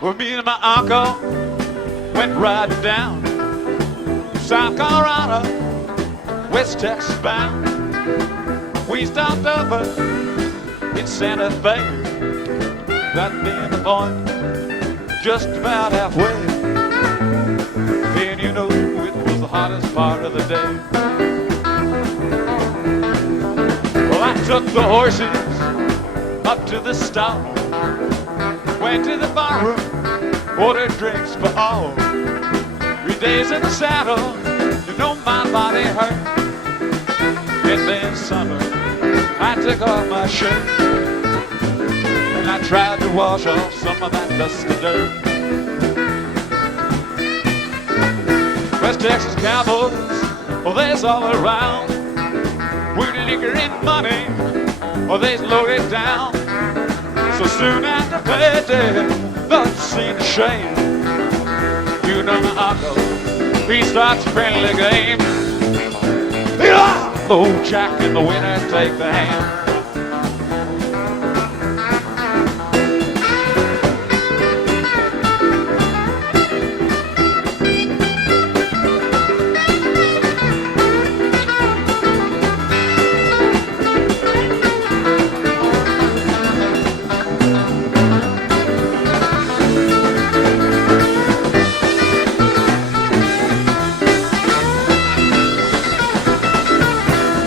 Well, me and my uncle went riding down South Colorado, West Texas bound. We stopped over in Santa Fe, that being the point, just about halfway. And you know it was the hottest part of the day. Well, I took the horses up to the stall, went to the barroom, ordered drinks for all. 3 days in the saddle, you know my body hurt. And then summer, I took off my shirt, and I tried to wash off some of that dusty dirt. West Texas cowboys, well, they's all around. With liquor and money, well, they's loaded down. So soon after payday, they'll see the shame. You know my uncle, he starts a friendly game. Old Jack and the winner take the hand.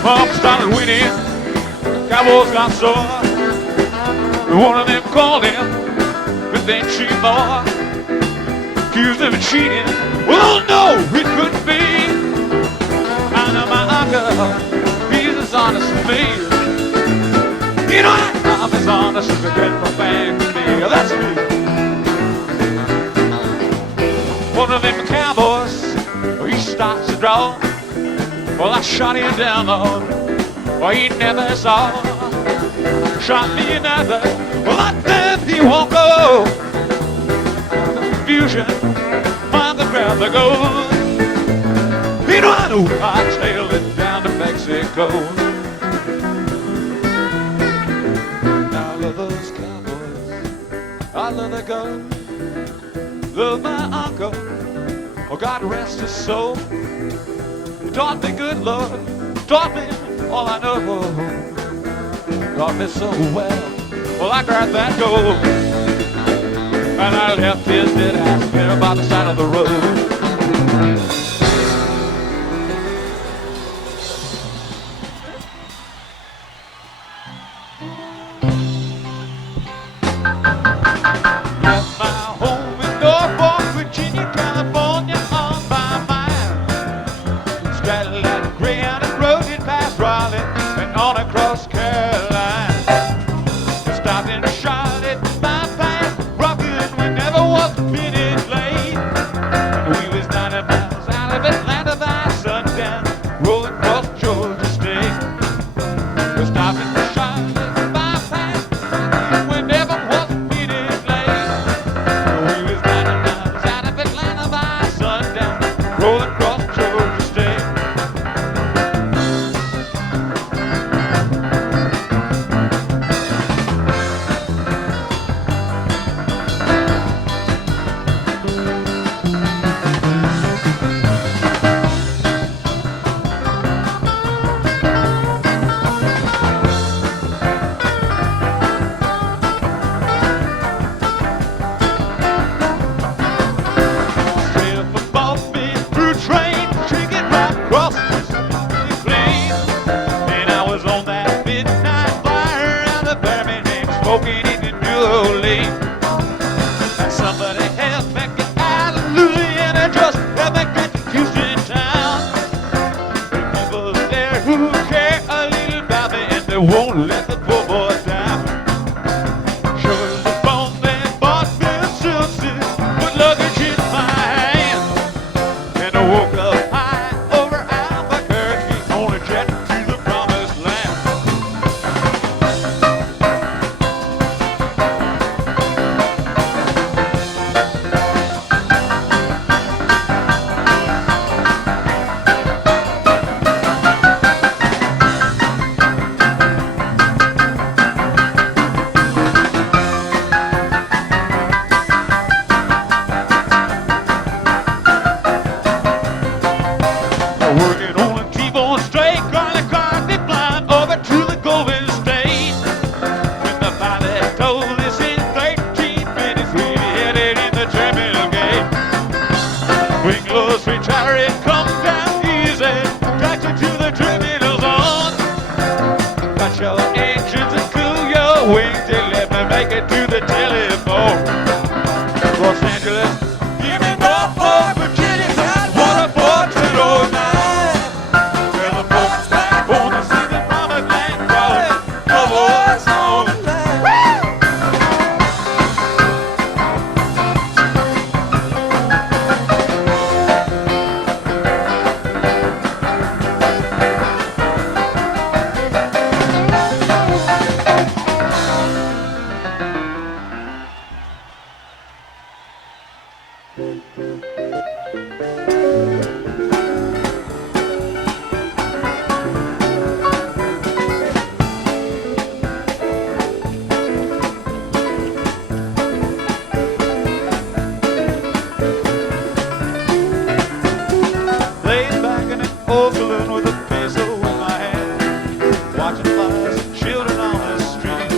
Pump started winning, Cowboys got sore. One of them called him, but then cheap boy, accused him of cheating. Well, no, it couldn't be. I know my uncle, he's as honest as me. You know, I'm as honest as a good man can be. That's me. One of them cowboys, he starts to draw. Well, I shot him down, Lord. Well, he never saw. Shot me another. Well, I said he won't go. Confusion, find the ground that goes. You know, I know I tailed it down to Mexico. Now I love those cowboys. I love the gold. Love my uncle. Oh, God rest his soul. Taught me good, Lord, taught me all I know. Taught me so well, well, I grabbed that gold, and I left his dead ass there by the side of the road. Left my home in Norfolk, Virginia, California on my mind. Straddled that Greyhound road, it passed Raleigh and on across Carolina. Stopped in Charlotte, my path, rockin', we never was a minute late. We was 90 miles out of Atlanta by sundown, rolling across Georgia State. We stopped in Charlotte, my path, we never was a minute late. We was 90 miles out of Atlanta by sundown, rolling across Georgia State. Straight up above me, through train, drinking right across the Mississippi plain. And I was on that midnight flyer out of Birmingham, smoking into New Orleans. And somebody help me get out of Louisiana, just help me get to Houston town. The people there who care a little about me, and they won't let the poor boy down. Sure as the phone, they bought me a suitcase, put luggage in my hand. And I woke up high over Albuquerque on a jet to the promised land. wings, they let me make it to the telephone. Los Angeles, give me Norfolk, Virginia, got water for tonight. Tell the folks back home to see the promised land calling, the voice on the land. Laid back in an old saloon with a peso in my hand, watching flies and children on the street.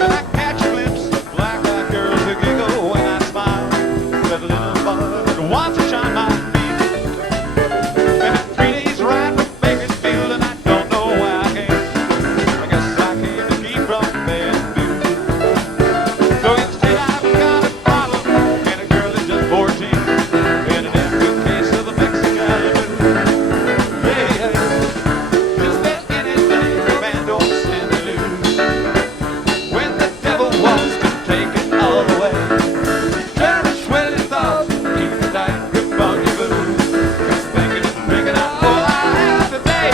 And I catch a glimpse of black-eyed girls who giggle when I smile. That little bud wants to shine my feet. And it's 3 days ride from Bakersfield, and I don't know why I came. I guess I came to keep from Fayetteville. So instead I've got a bottle and a girl that's just 14. And an empty case of the Mexican blues. Hey, hey, is there anything a man don't stand to lose? When the devil wants to take it all away, cherish when his thoughts keep a tight grip on your boots. 'Cause thinking and drinking out all I have today.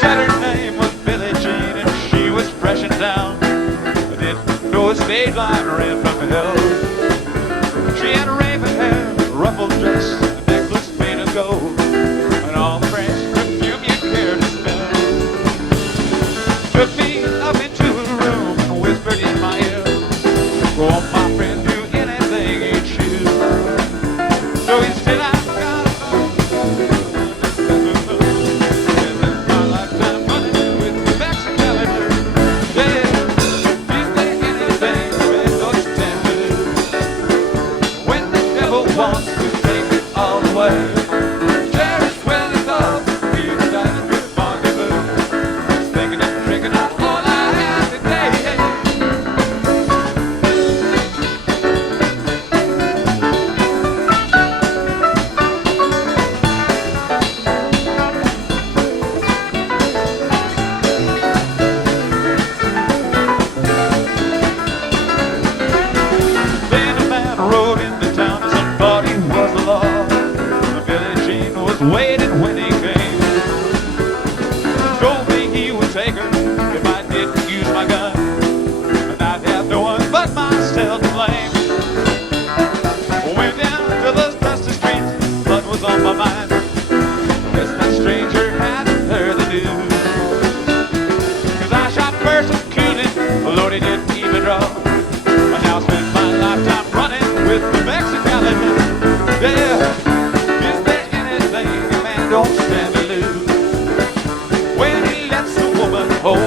Said her name was Billie Jean and she was fresh and down. I didn't know a stage line ran from hell. She had raven hair, ruffled dress, a necklace made of gold, and all the French perfume you care to smell. Took me up into a room and whispered in my ear, "Go on, my friend, do anything you choose." So instead I got my lifetime running with the Mexican blues. Yeah, is there anything a man don't stand to lose? When the devil wants to take it all away, cherish when his thoughts keep a tight grip on your boots. Thinking and drinking out all I have today. Then a man rode into town and somebody was the law. Billie Jean was waiting when he came. Told me he would take her if I didn't use my gun, and I'd have no one but myself to blame. Went down to those dusty streets, blood was on my mind. Guess that stranger hadn't heard the news. 'Cause I shot first and coolly, loaded didn't even draw. I now spend my lifetime running with the Mexican blues. Yeah, is there anything a man don't stand to lose? When he lets a woman hold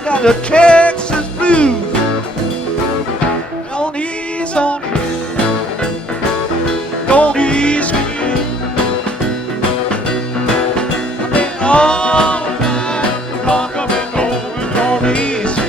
I got the Texas blues. Don't ease on me. Don't ease me. I've been all night long coming home. Don't ease me.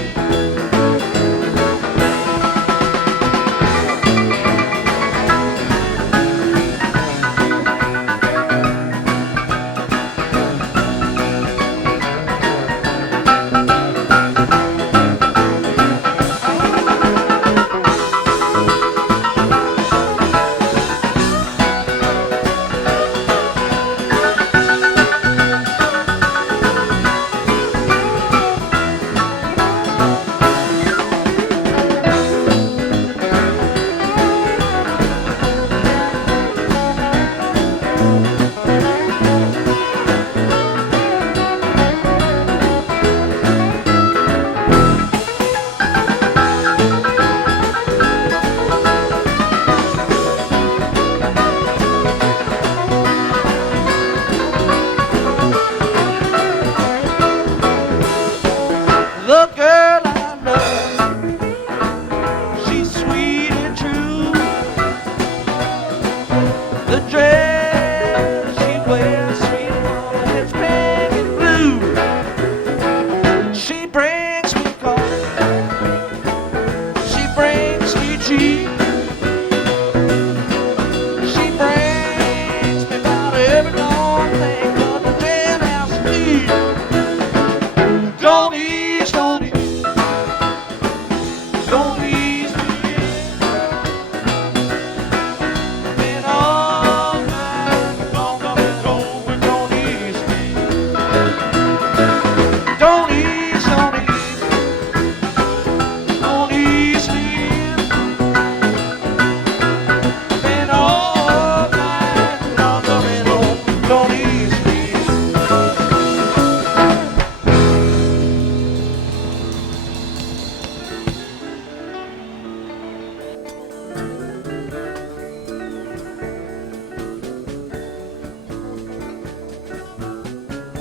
The girl I love, she's sweet and true. The dress she wears, sweet and it's pink and blue. She brings me coffee, she brings me tea. She brings me about every darn thing but the jailhouse tea. Don't ease, don't ease, don't ease me in. Been all night long coming home, but don't ease me. Don't ease, don't ease, don't ease me in. Been all night long coming home, don't ease me.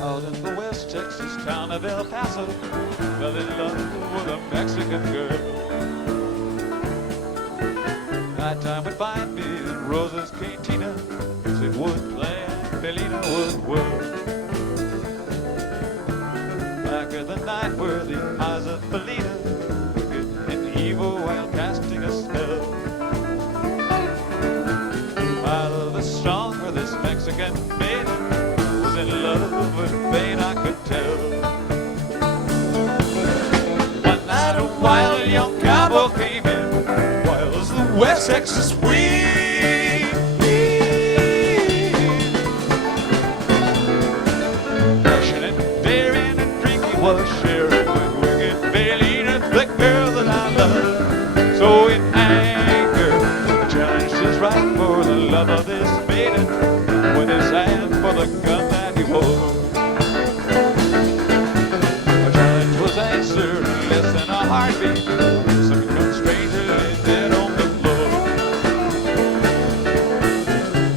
Out in the West Texas town of El Paso, fell in love with a Mexican girl. Nighttime would find me in Rosa's cantina, as it would play and Felina would whirl. Back in the night were the eyes of Felina, wicked and evil while casting a spell. Out of the strong where this Mexican maiden was in love with vain, I could tell. One night a wild young cowboy came in, wild as the West Texas wind. Rushing and daring and drinking was sharing with wicked Felina, the girl that I love. So in anger, I challenged his right for the love of this maiden, with his hand for the gun that he wore. My challenge was answered in less than a heartbeat. Some young stranger lay dead on the floor.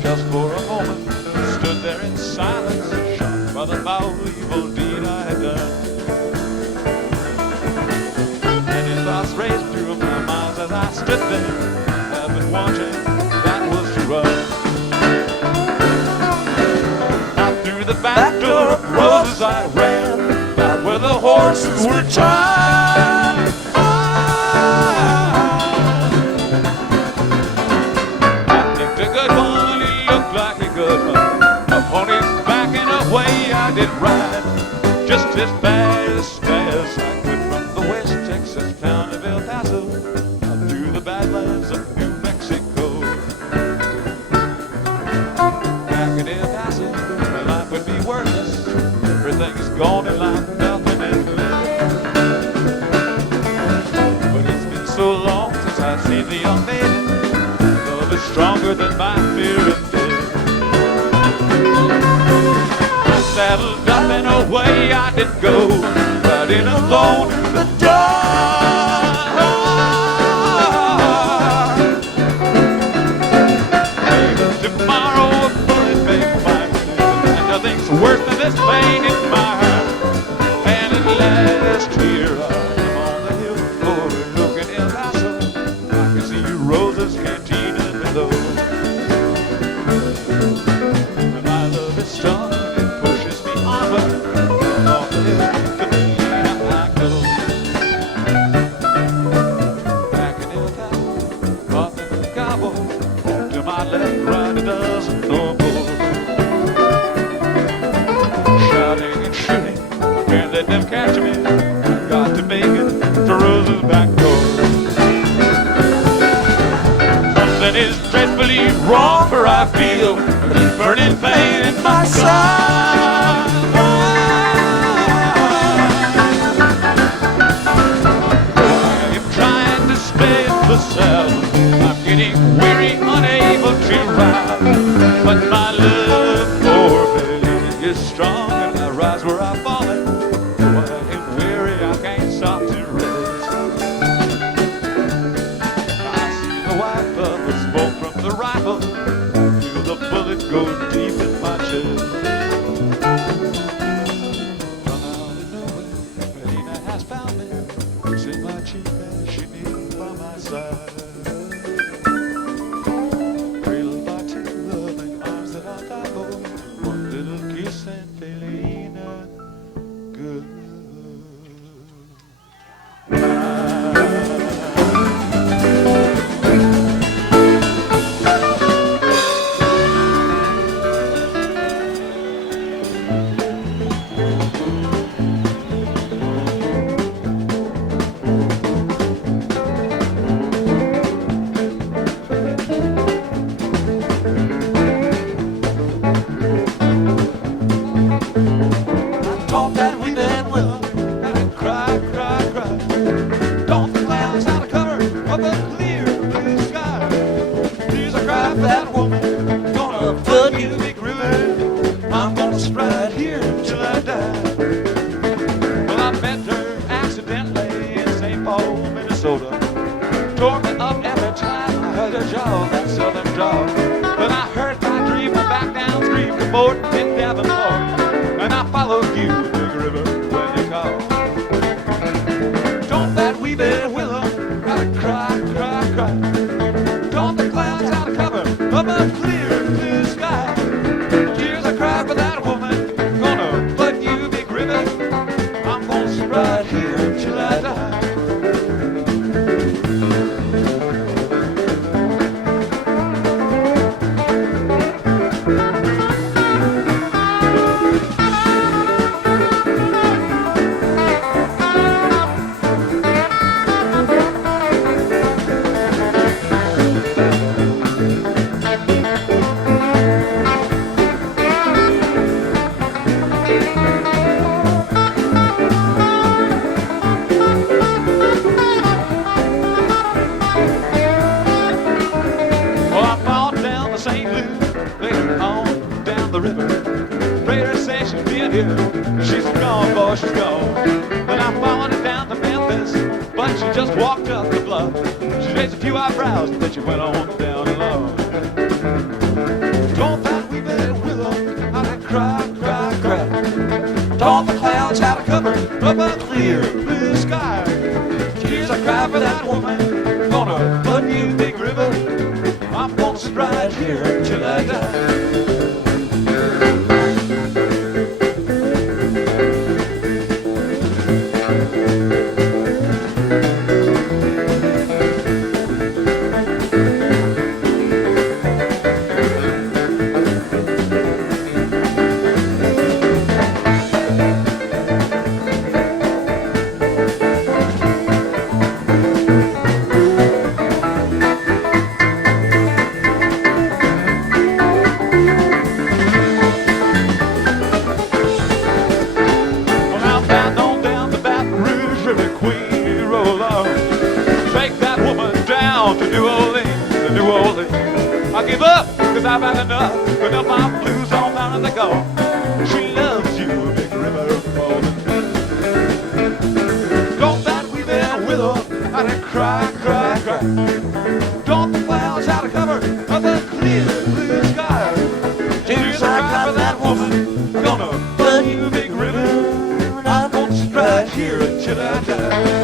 Just for a moment, I stood there in silence, shocked by the foul evil deed I had done. And his thoughts raced through my mind as I stood there. I've been watching, that was to run. Through the back door of Rosa's I ran, out where the horses were tied. I picked a good one, he looked like a good one. My pony's backing away, I did ride just as fast as I could from the West Texas town of El Paso out through the badlands of New Mexico. Back in El Paso, my life would be worthless. Everything's gone in life, nothing is left. But it's been so long since I've seen the young maiden. Love is stronger than my fear of death. I saddled up and away I did go, riding alone in the dark. Maybe tomorrow a bullet may find me, and nothing's worse than this pain in my heart. And at last here I believe wrong, for I feel this burning pain in my side. I'm trying to stay the saddle. I'm getting weary, unable to ride, but my love for me is strong, and I rise where I've fallen. Though I am weary, I can't stop to rest. I see the white bubbles smoke from the rifle, feel the bullet go deep in my chest. From out of nowhere, Melina has found me, kissing my cheek as she kneels by my side. Cradled by two loving arms that I'll die for, one little kiss and Melina good. Talk that we then will, and cry, cry, cry. Don't the clouds out of cover of a clear blue sky. Tears I cry for that woman, gonna flood you, big river. I'm gonna stride here till I die. Well, I met her accidentally in St. Paul, Minnesota. Tore me up every time I heard her jaw, that southern drawl. Then I heard my dream back downstream to Morton in Davenport, and I followed you, big river, when you called. Don't that wee bit willow gotta cry, cry, cry. Don't the clouds out of cover of a clear blue sky. Tears I cry for that woman, gonna flood you, big river. I'm gonna stride here till I die. Well, I fought down the St. Louis, later on down the river. Freighter says she's been here, she's gone, boy, she's gone. Then I followed her down to Memphis, but she just walked up the bluff. She raised a few eyebrows, and then she went on down alone. Don't that wee bit willow, I cry, cry, cry. Don't the clouds out of cover of a clear blue sky. Tears I cry for that woman, gonna flood you, big river. I'm gonna stride here till I die. I give up, cause I've had enough. Put up my blues on down in the Gulf. She loves you, big river falling. Don't that wee there willow, I done cry, cry, cry. Don't the clouds out of cover of the clear blue sky. Tears I cry for that woman, gonna flood you, big river. I'm gonna stride here until I die.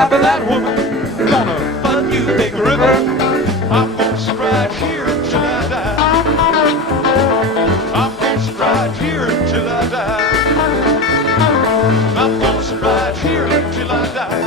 drive of that woman. Gonna fuck you, Big River. I'm gonna stride here until I die. I'm gonna stride here until I die. I'm gonna stride here until I die.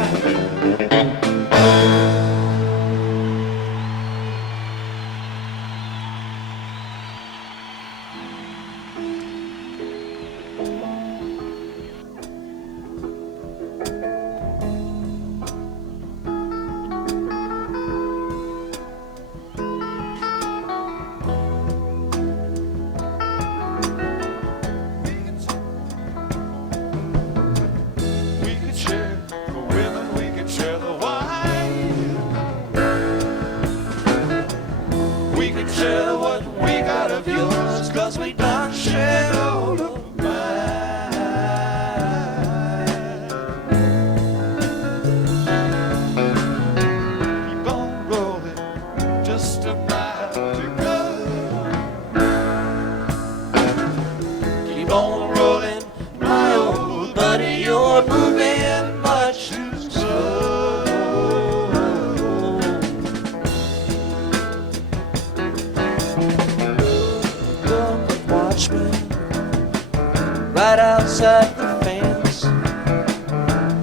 Share what we got of yours, 'cause we done shared all of mine. Keep on rolling, just a mile to go. Keep on rolling, my old buddy, you're moving much too slow. Right outside the fence,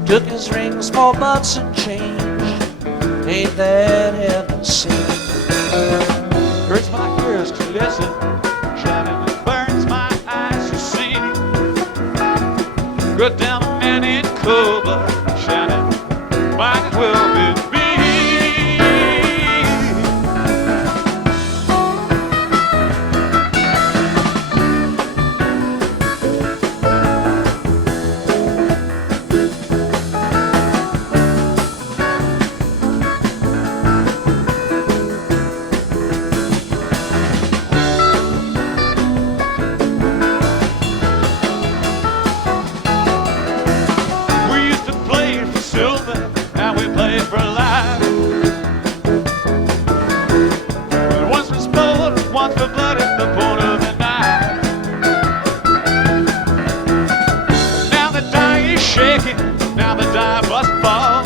took his ring, small butts and change. Ain't that heaven sent? Hurts my ears to listen, shining and burns my eyes to see. Good down a man in Cuba, shining, might as well be me. Now the die must fall.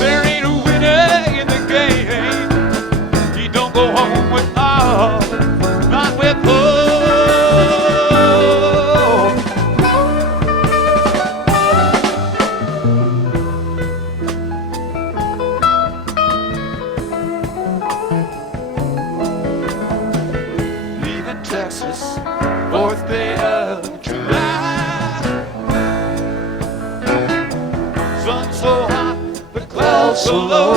There ain't a winner in the game. He don't go home with all, not with hope. Leaving Texas, 4th day of July. So hot, the clouds so low,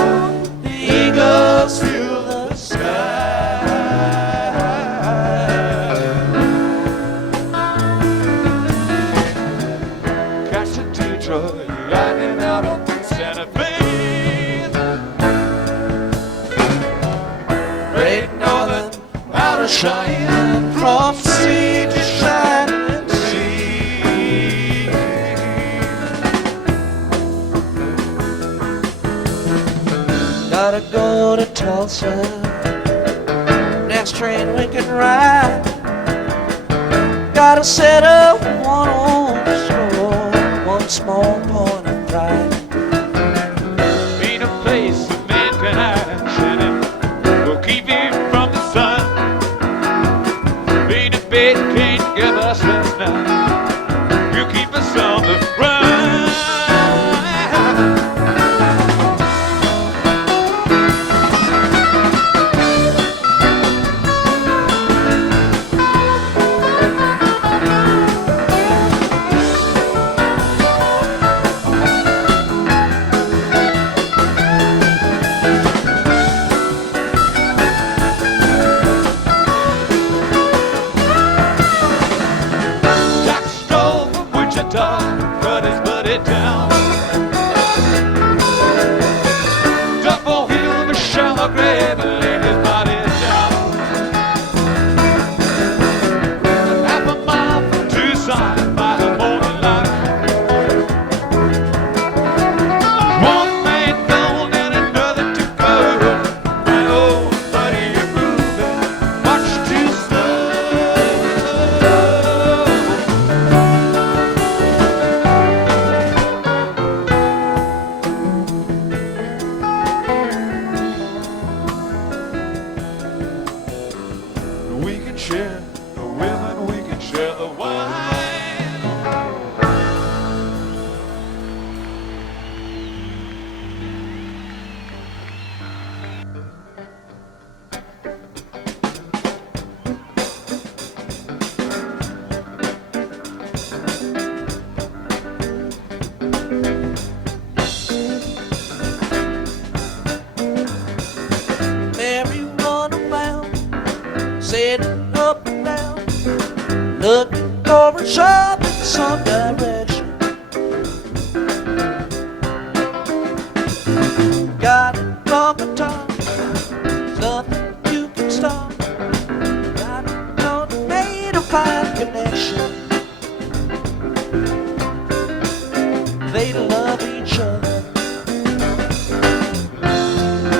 the eagles fill the sky. Catch a Detroit lightning out on Santa Fe. Great Northern out of Cheyenne, from sea to shining sea. Gotta go to Tulsa, next train we can ride. Gotta set up one old store, one small point of pride. Ain't a place that man can hide, shining, will keep him from the sun. Ain't a bed can't give us last night, you keep us on the run. Cut his buddy down. Double hill to shallow grave and laid his body down. Half a mile from Tucson by the morning light. One man gone and another to go. My old buddy, you're moving much too slow. march up in some direction. Got it from the top, there's nothing you can stop. Got it on the made a fine connection. They love each other.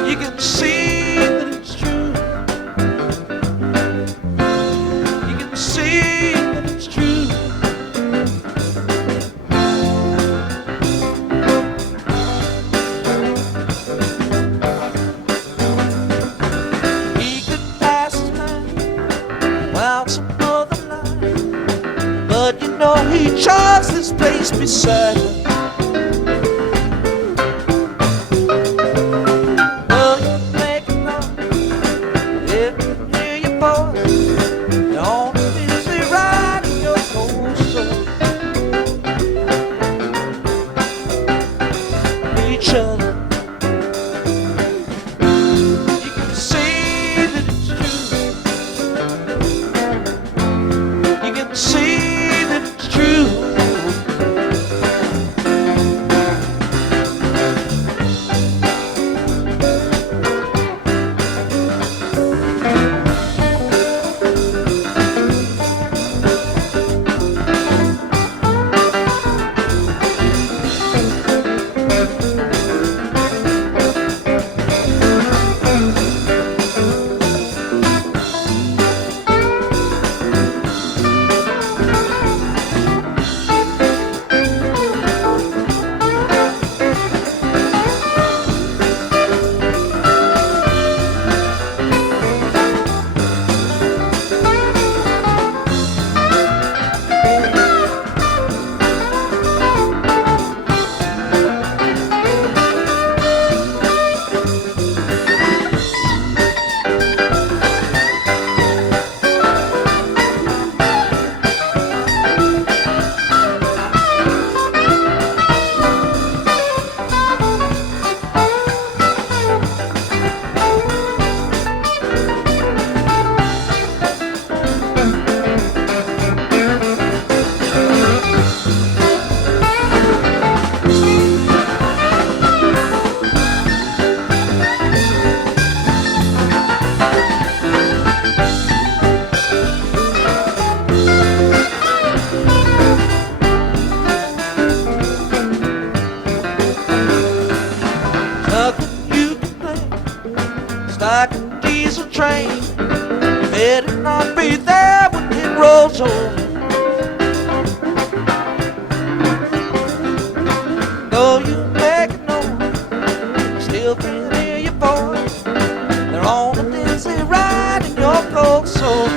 You can see that it's true. You can see that it's true. He could pass his mind while some other line, but you know he chose this place beside her. Like a diesel train, better not be there when it rolls over. Though you make it known, still can hear your voice. They're on a dizzy ride in your cold soul.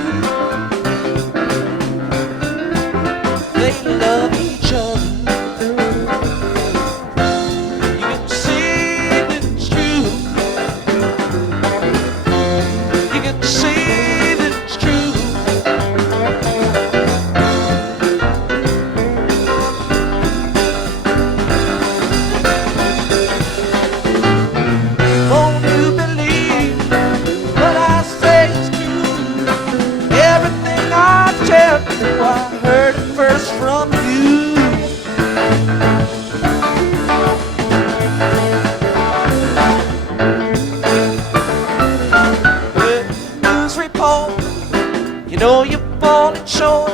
They love each other. I heard it first from you. With news report, you know you're falling short.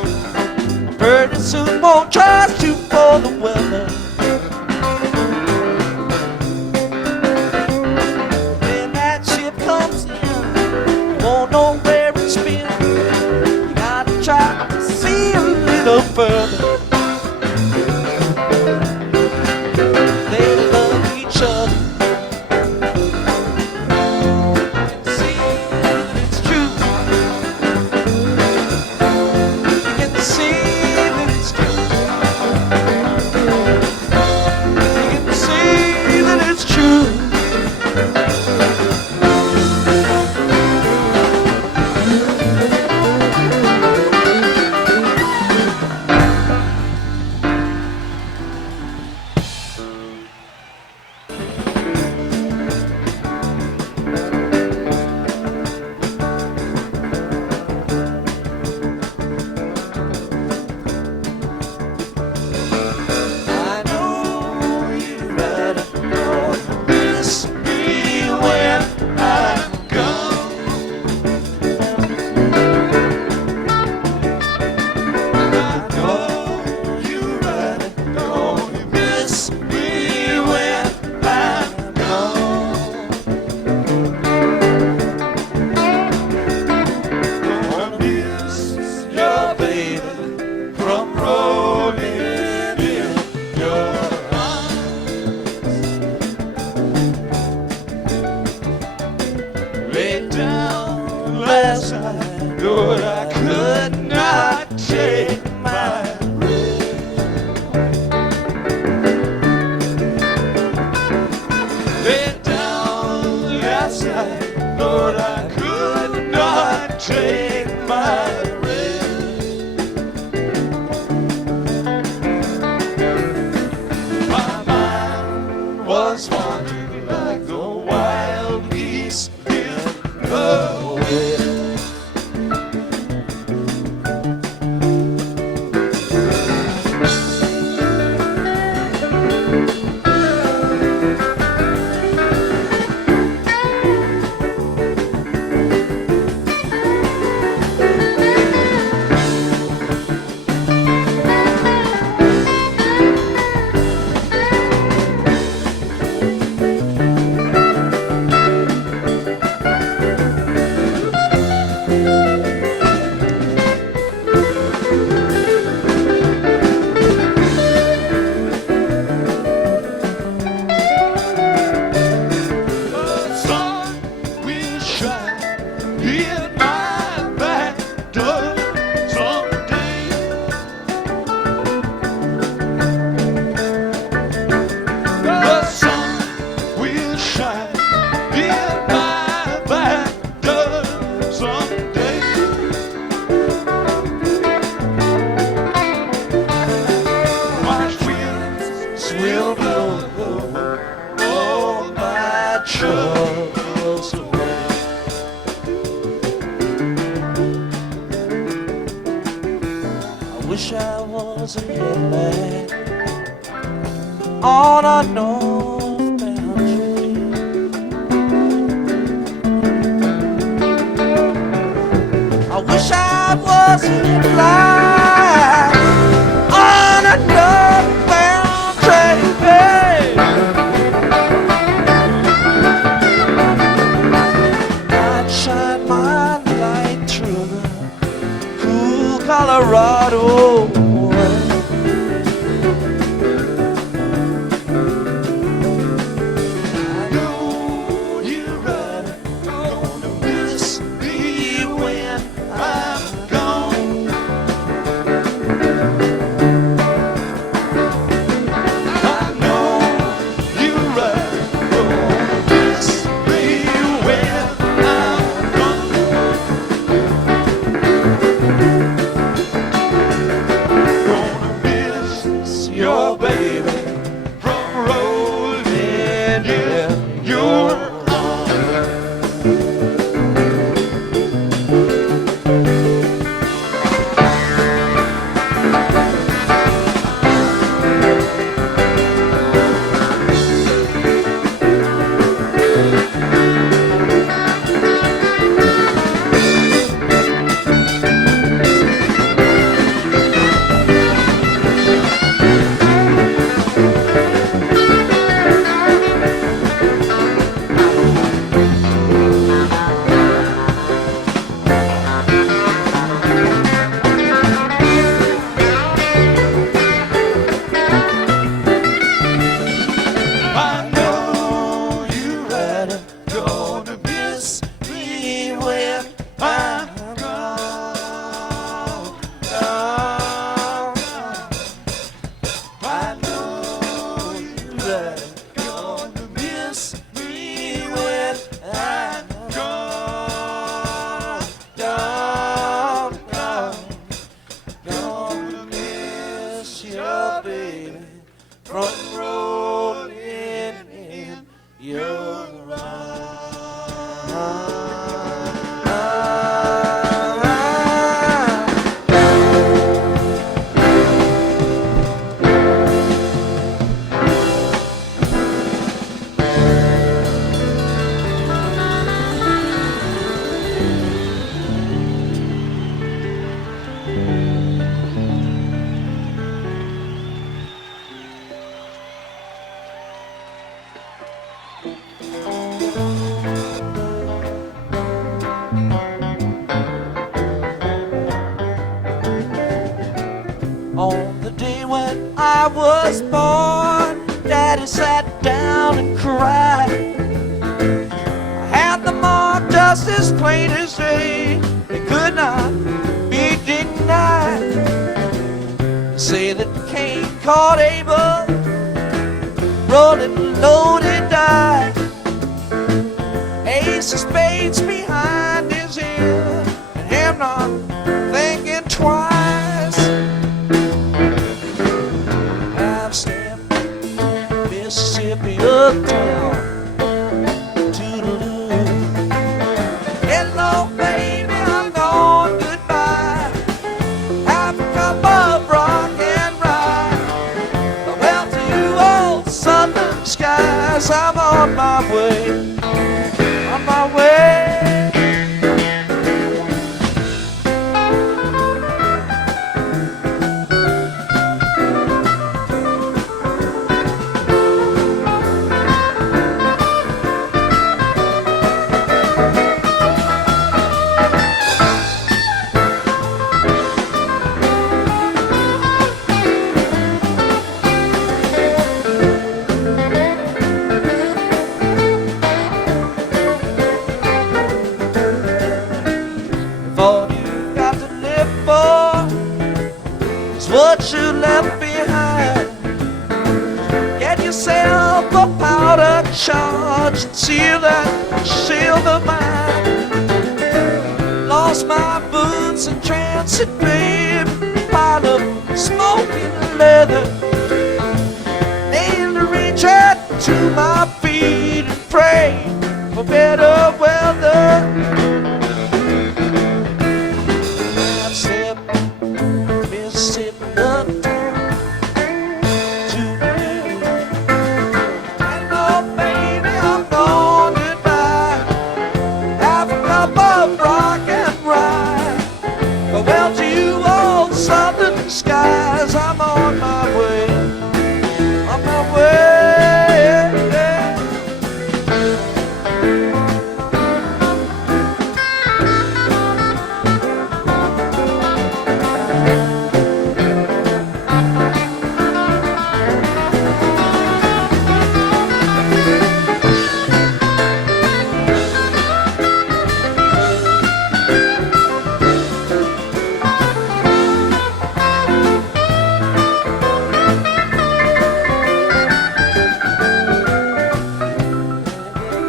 Pretty soon won't trust you for the weather. When that ship comes in, you won't know where it's been. You gotta try to see a little further. They love each other. See that it's true. You can see that it's true. You can see that it's true. will blow all my troubles away. I wish I was a Cadillac on a northbound train. I wish I was in line on a northbound train. I'd shine my light through the cool Colorado rain. I know you're right, gonna miss me when I'm gone. I know you're right, gonna miss me when I'm gone. Gonna miss your baby from rolling in your I know you're right, gonna miss me when I'm gone. I know you're right, gonna miss me when I'm gone. Gonna miss your baby from rolling in your On the day when I was born, Daddy sat down and cried. I had the mark just as plain as day. It could not be denied. Say that Cain caught Abel, rolling loaded die. Ace of spades behind his ear, and him not thinking twice. I've stepped Mississippi uptown. Toodaloo. Hello, baby, I'm gone, goodbye. Have a cup of rock and rye. Well, to you old southern skies, I'm on my way. On my way. All you got to live for is what you left behind. Get yourself a powder charge and seal that silver mine. Lost my boots in transit, babe, pile of smoking leather. to my feet and pray for better weather. Mississippi, Mississippi, up to you. And oh baby, I'm gone goodbye. Have a cup of rock and rye. Well, to you old southern skies, I'm on my way. On my way.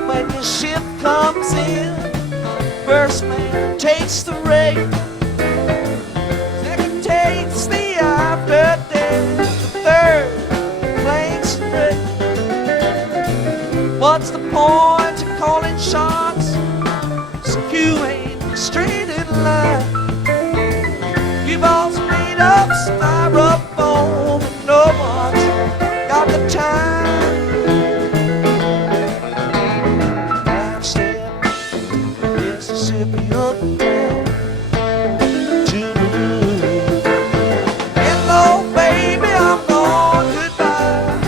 When your ship comes in, first man takes the rain, second takes the afterdeck, third planks and wreck. What's the point of calling shots? So you ain't straight in line. You've all made up styrofoam and no one's got the time. Mississippi up down to you. Hello, baby, I'm gone goodbye.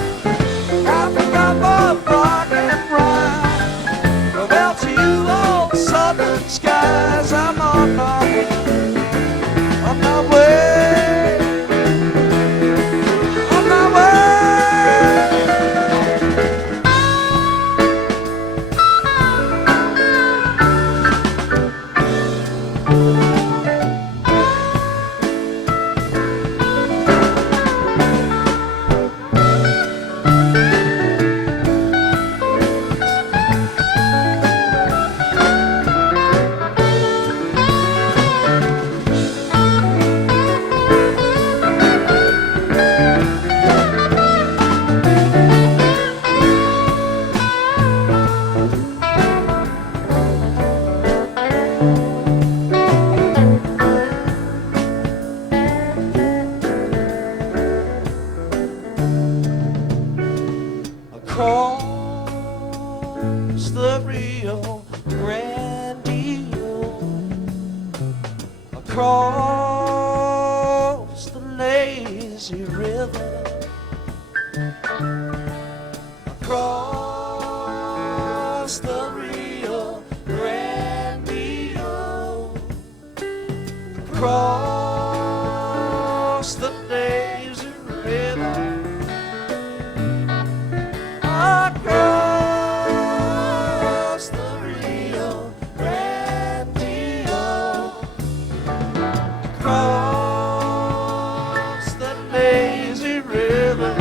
Have a cup of rock and rye. Well, to you old southern skies, I'm on my way. On my way. On my way. Across the Rio Grande, across the lazy river, across the Rio Grande, across the lazy river. Across the Rio Grande, across the lazy river.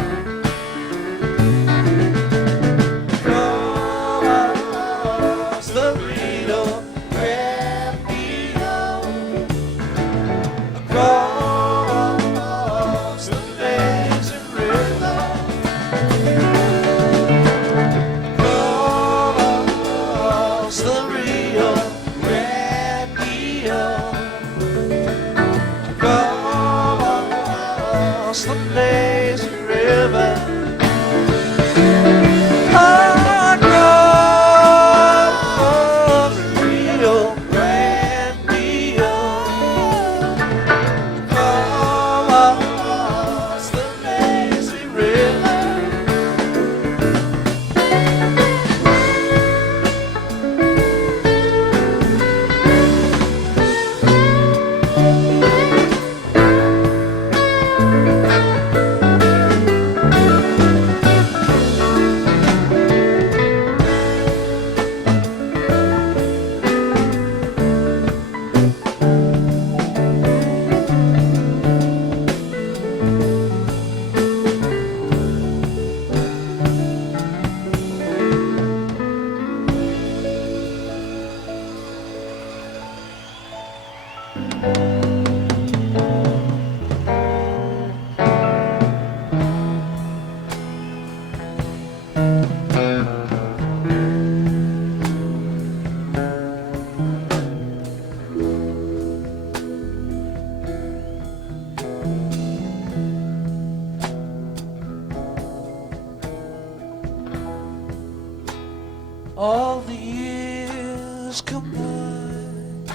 all the years combined.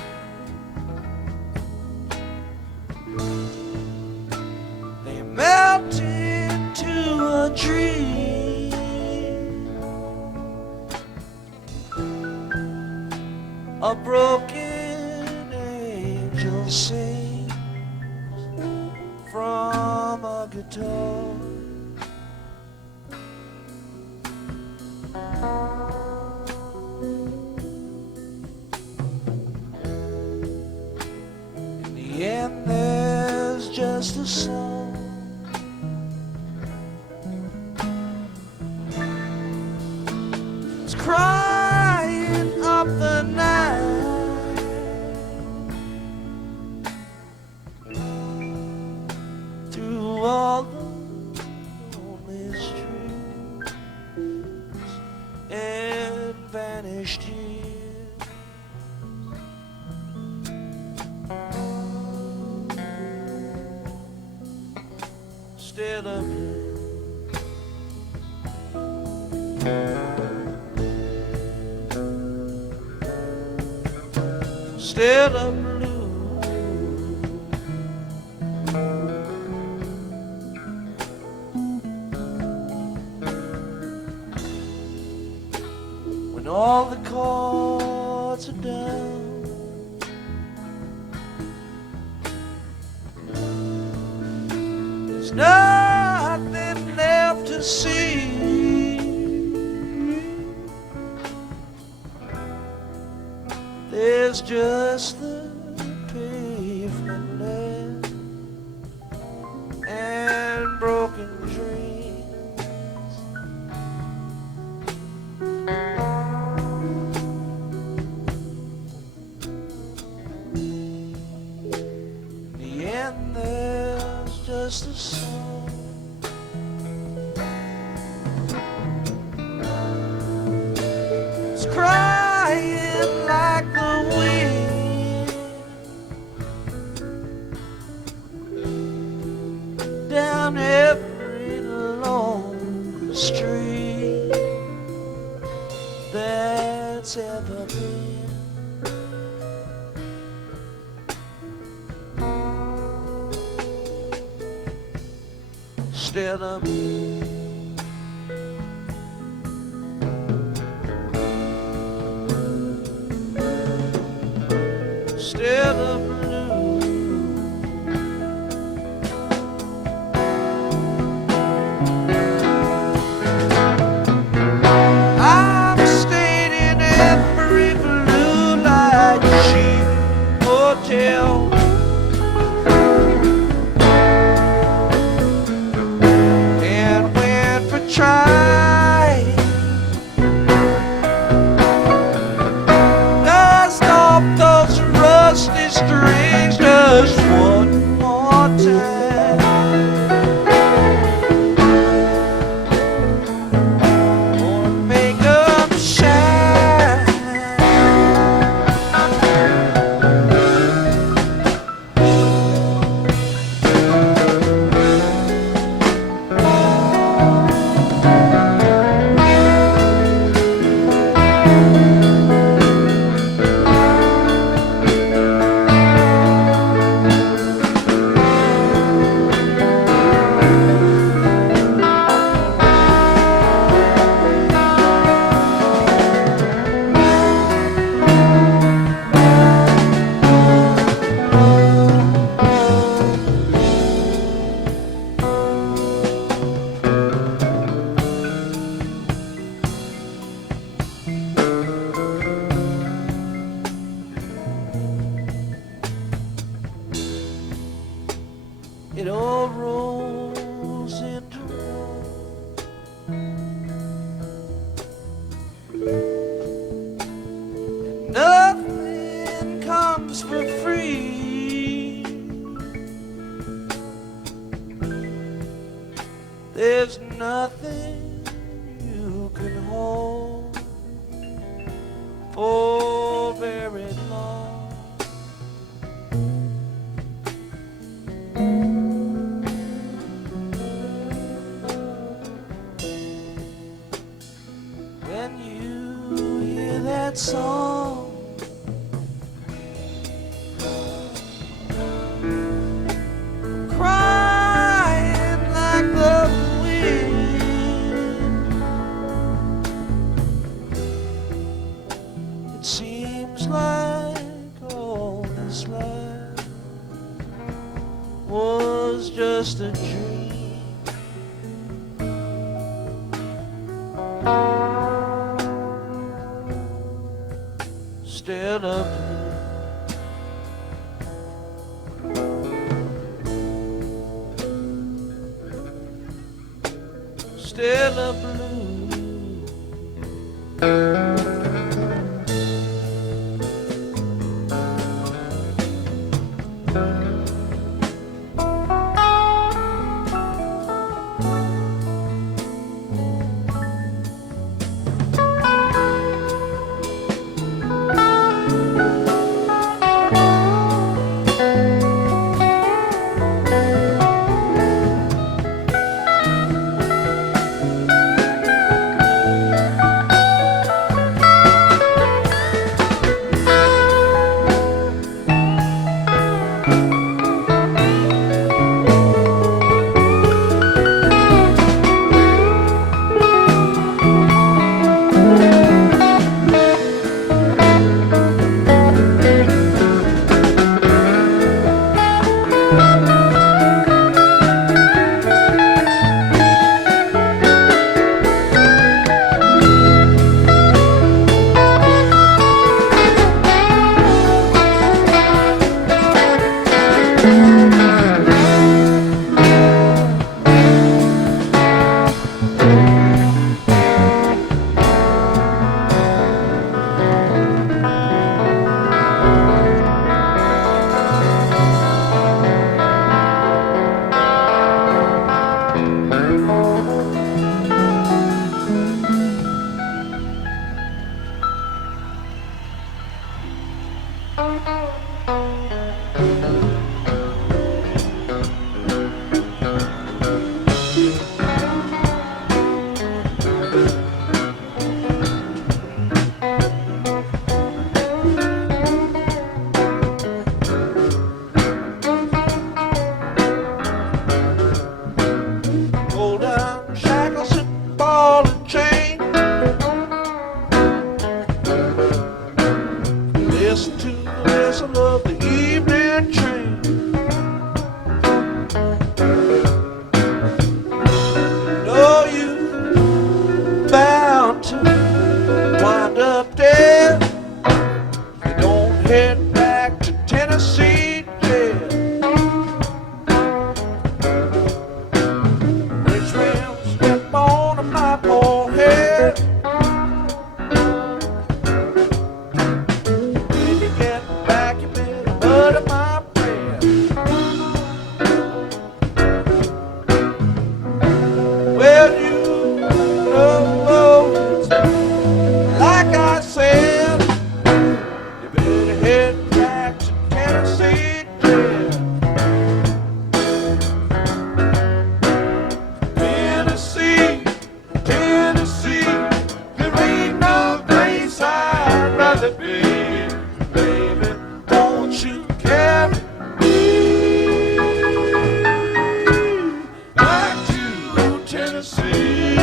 They melt into a dream, a broken angel sings from a guitar. In the end, there's just a song. It's crying up the night, through all the lonely streets and vanished years. Still a blue, still a blue. When all the chords are down, there's nothing left to see. There's just the pavement left and broken dreams. In the end, there's just a song. It's crying like the wind down every long street that's ever been. Still a blue, still a blue. I'm staying in every blue light cheap hotel, and went for trying. Dust off those rusty strings just one more time. Gonna make 'em shine. It all rolls into one. And nothing comes for free. There's nothing you can hold for very long. When you song. Crying like the wind. It seems like all this life was just a dream. Still a blue, still a blue. Hold down shackles and ball and chain. Listen to the whistle of the evening train. Know you bound to wind up dead. You don't head back to Tennessee jail. Rich rims step on my poor head. When you get back, you better butter my bread. Well, you know, like I said, you better head back to Tennessee jail. Tennessee, Tennessee, there ain't no place I'd rather be. Baby, won't you carry me back to Tennessee?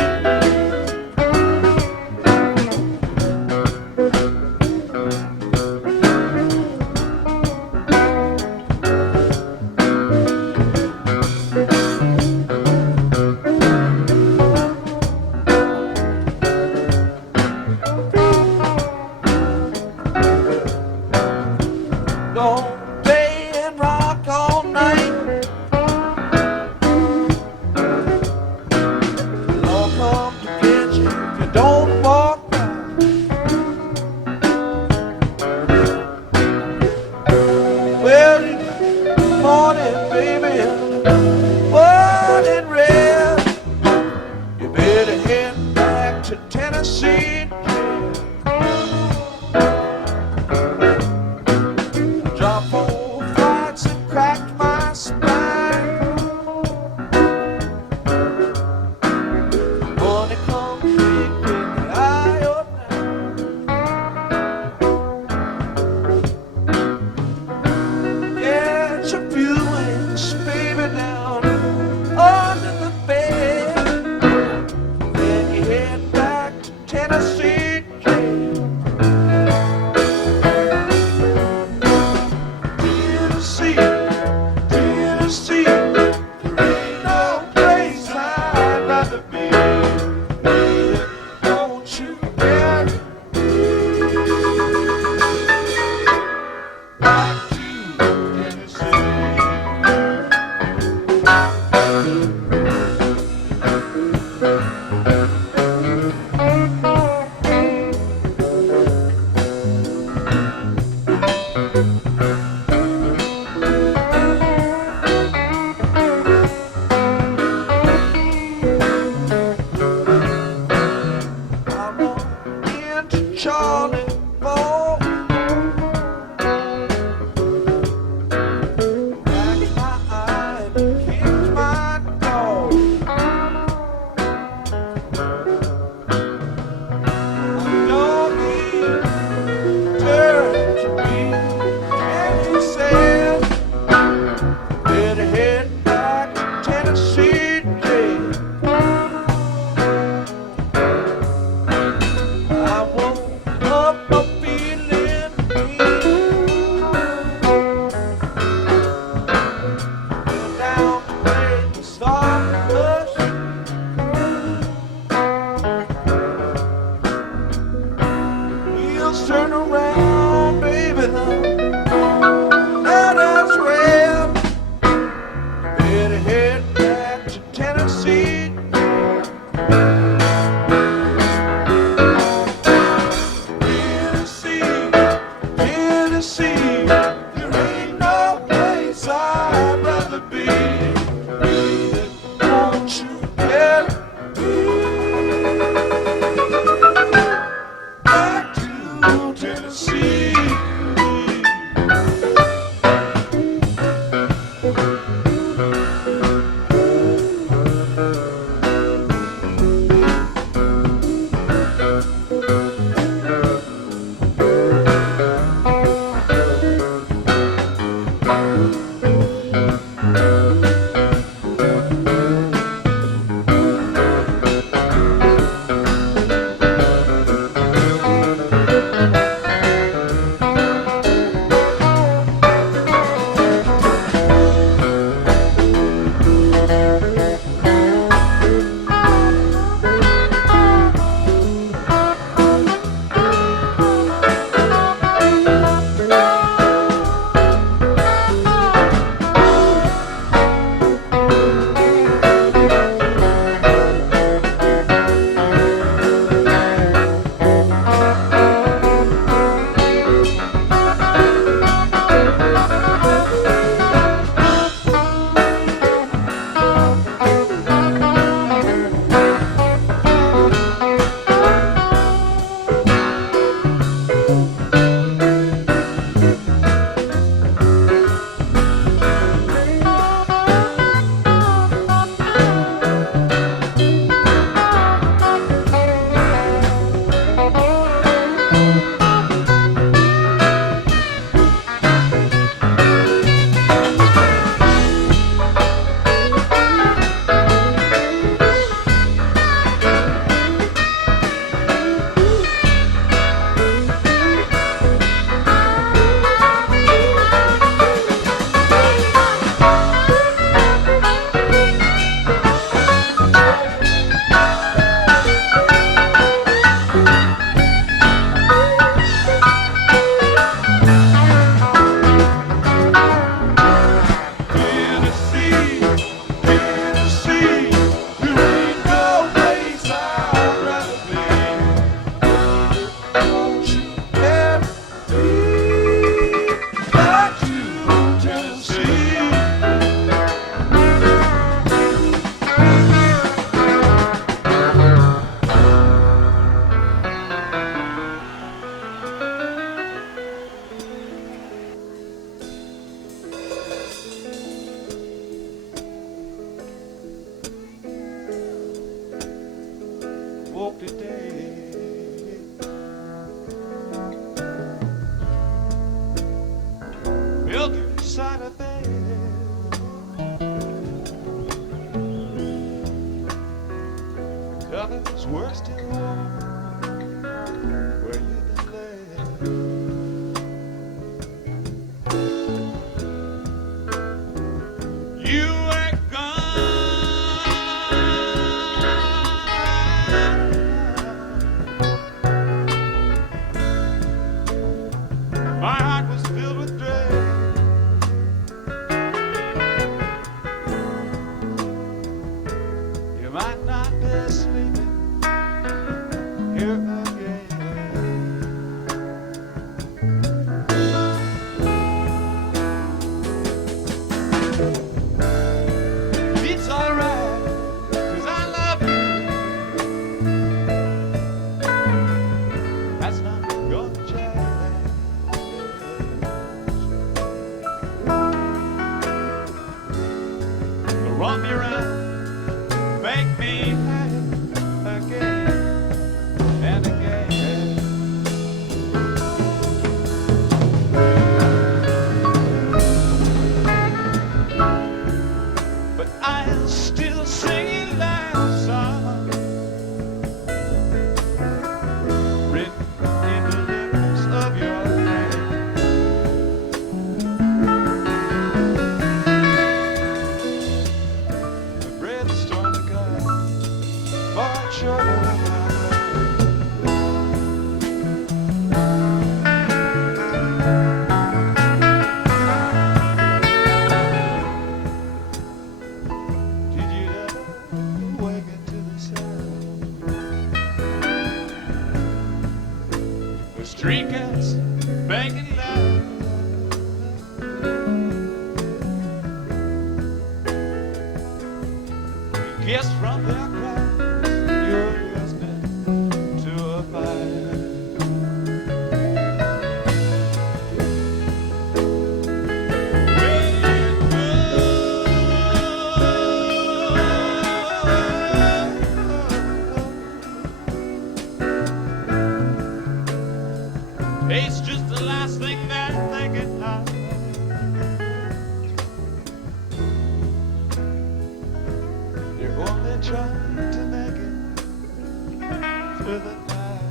Don't stay and rock all night. They'll come to get you if you don't walk right. Well, morning, baby, morning red. You better head back to Tennessee. Drop 4 flights and cracked my spine. Money comes big with the eye of night. walk today. Built inside a bed. Covers were still warm where you've been laid. You were gone. My heart was filled with dread. You might not be sleeping here again. It's alright, 'cause I love you. That's not gonna change. Run me around, make me happy again and again. But I'm still singing that song, written in the lips of your hand. The breath is starting to come, far short of my Did you ever awaken to the sound of street cats banging loud? Guess from their cries you're listening to a fire. It's just the last thing that they get high. They're only trying to make it through the night.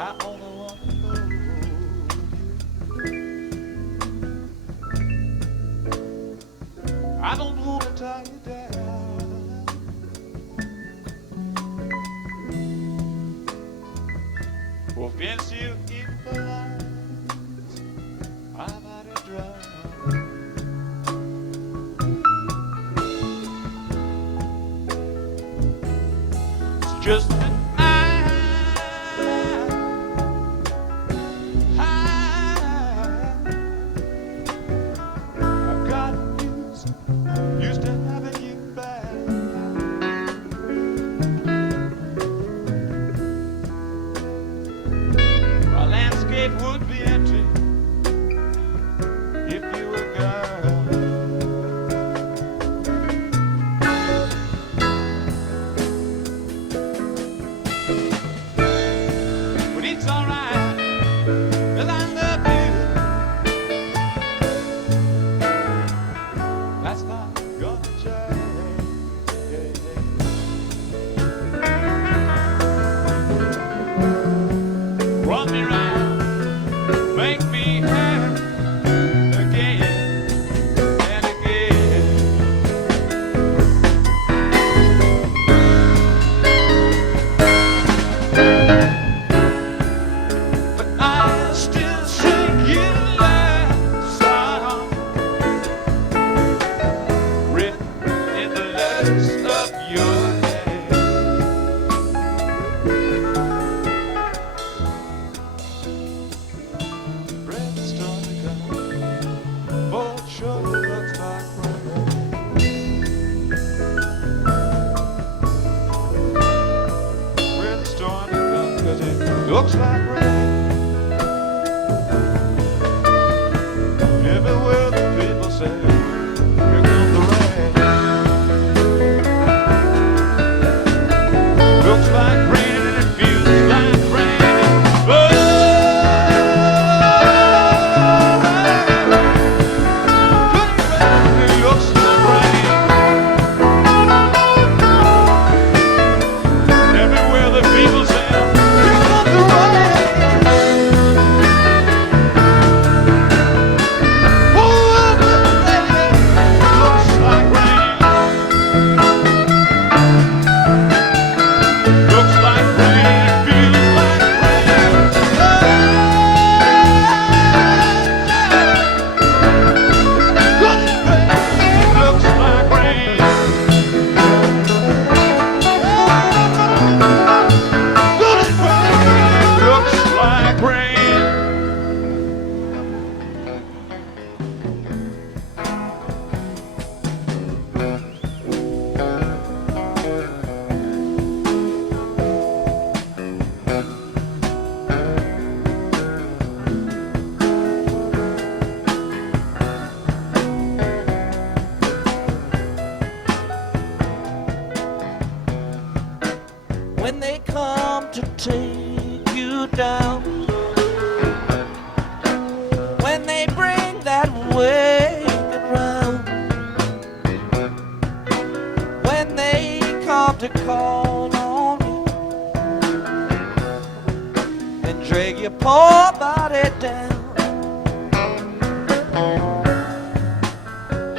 I only want to know you. I don't want to tie you down. Or fence you in the lines I might have drowned. It's just that I've got used to having you back. My landscape would be empty if you were gone.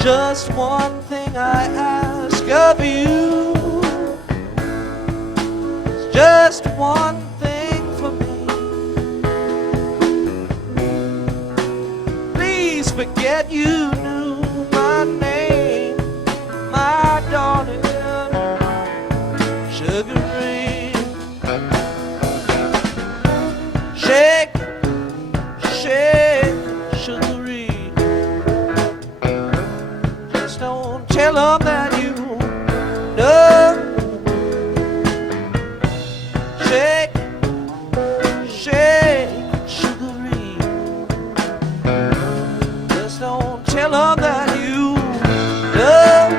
Just one thing I ask of you. Just one thing for me. Please forget you knew my name, my darling, Sugar Ray. Shake, shake, Sugar Ray. Just don't tell them that you know. Shake, shake, Sugar Ray. Just don't tell them that you know.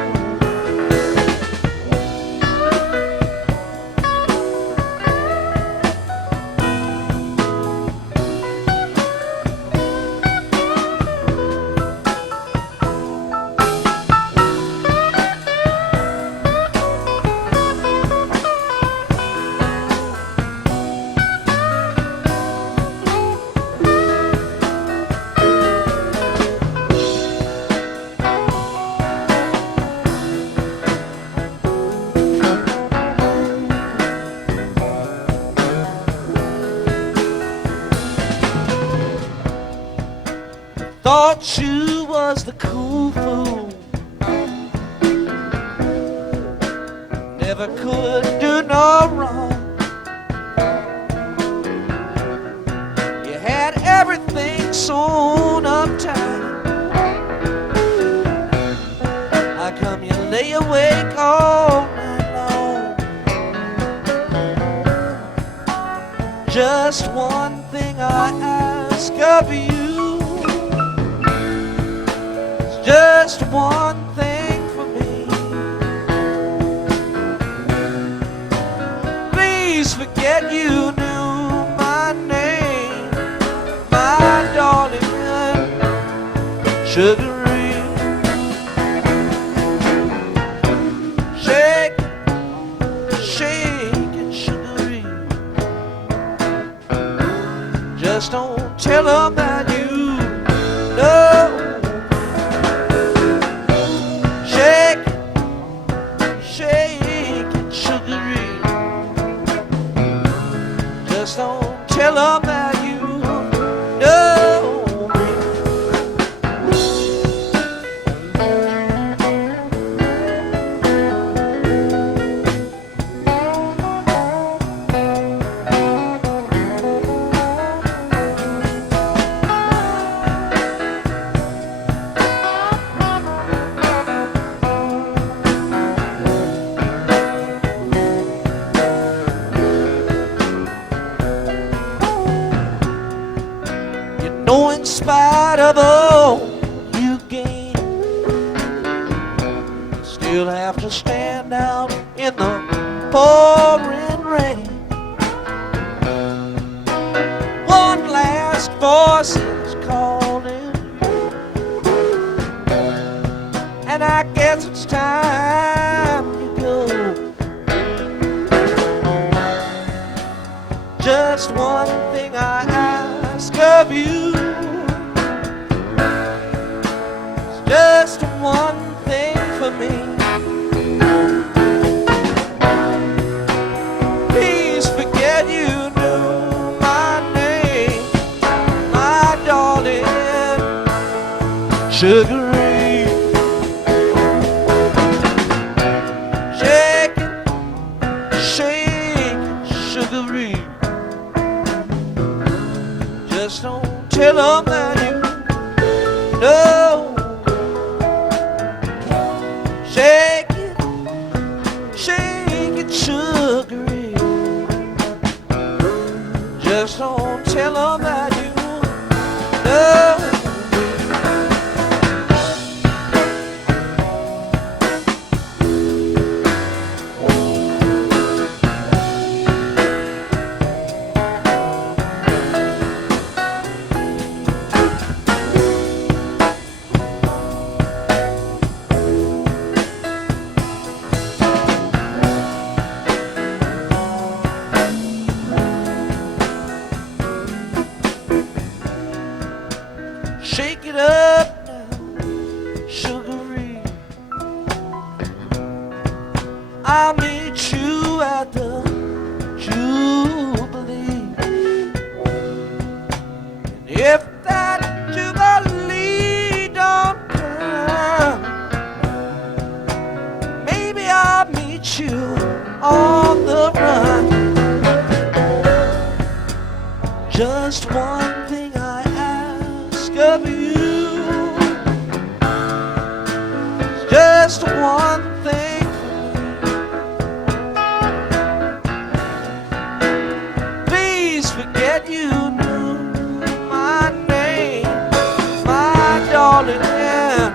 Thought you was the cool fool, never could do no wrong. You had everything sewn up tight. How come you lay awake all night long? Just one thing I ask of you. Just one thing for me. Please forget you knew my name, my darling, Sugar Ray. Shake, shake it, Sugar Ray. Just don't tell them that you know. Shake, shake it, Sugar Ray. Just don't tell them that you know me. No, in spite of all you gain, you still have to stand out in the pouring rain. One last voice is calling, and I guess it's time you go. Just one thing I ask of you. Just one thing for me. Please forget you knew my name, my darling, Sugar Ray. Shake it, shake it, Sugar Ray. Just don't tell them that you know. Shake it, Sugar Ray. Just don't tell them that you know. Shake it up now, Sugar Ray. If that jubilee don't come, maybe I'll meet you on the run. Just one thing I ask of you, just one thing. Please forget you knew my name, my darling, yeah,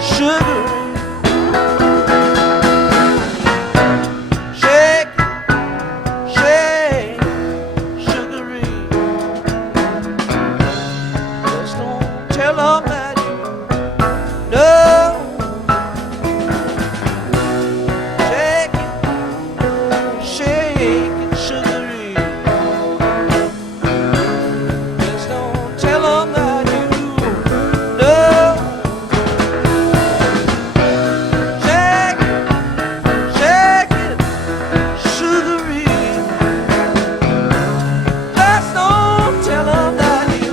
sugar. Shake, shake, sugary. Just don't tell 'em that you know. Shake it, shake it, sugary. Just don't tell 'em that you know. Shake it, shake it, sugary. Just don't tell 'em that you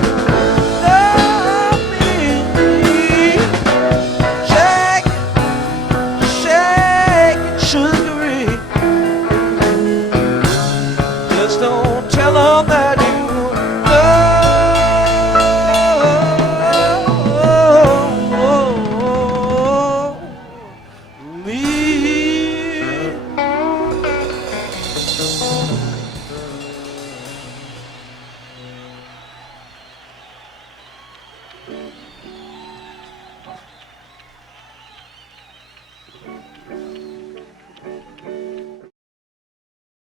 love me. Shake it, shake it, sugary. Just don't tell 'em that you love me.